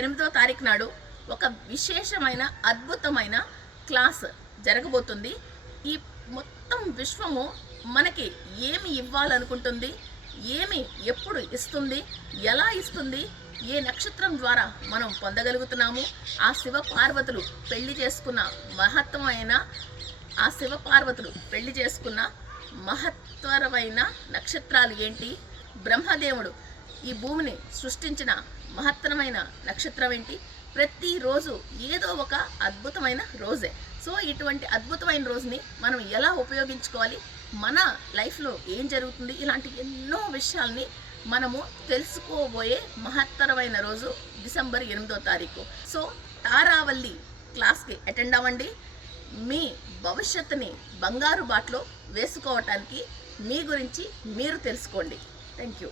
8వ తారీఖు నాడు ఒక విశేషమైన అద్భుతమైన క్లాస్ జరగబోతుంది. ఈ మొత్తం విశ్వము మనకి ఏమి ఇవ్వాలనుకుంటుంది, ఏమి ఎప్పుడు ఇస్తుంది, ఎలా ఇస్తుంది, ఏ నక్షత్రం ద్వారా మనం పొందగలుగుతున్నాము, ఆ శివ పార్వతులు పెళ్లి చేసుకున్న మహత్తరమైన నక్షత్రాలు ఏంటి, బ్రహ్మదేవుడు ఈ భూమిని సృష్టించిన మహత్తరమైన నక్షత్రం ఏంటి, ప్రతిరోజు ఏదో ఒక అద్భుతమైన రోజే. సో ఇటువంటి అద్భుతమైన రోజుని మనం ఎలా ఉపయోగించుకోవాలి, మన లైఫ్లో ఏం జరుగుతుంది, ఇలాంటి ఎన్నో విషయాల్ని మనము తెలుసుకోబోయే మహత్తరమైన రోజు డిసెంబర్ 8వ తారీఖు. సో తారావల్లి క్లాస్కి అటెండ్ అవ్వండి. మీ భవిష్యత్తుని బంగారు బాటలో వేసుకోవటానికి మీ గురించి మీరు తెలుసుకోండి. Thank you.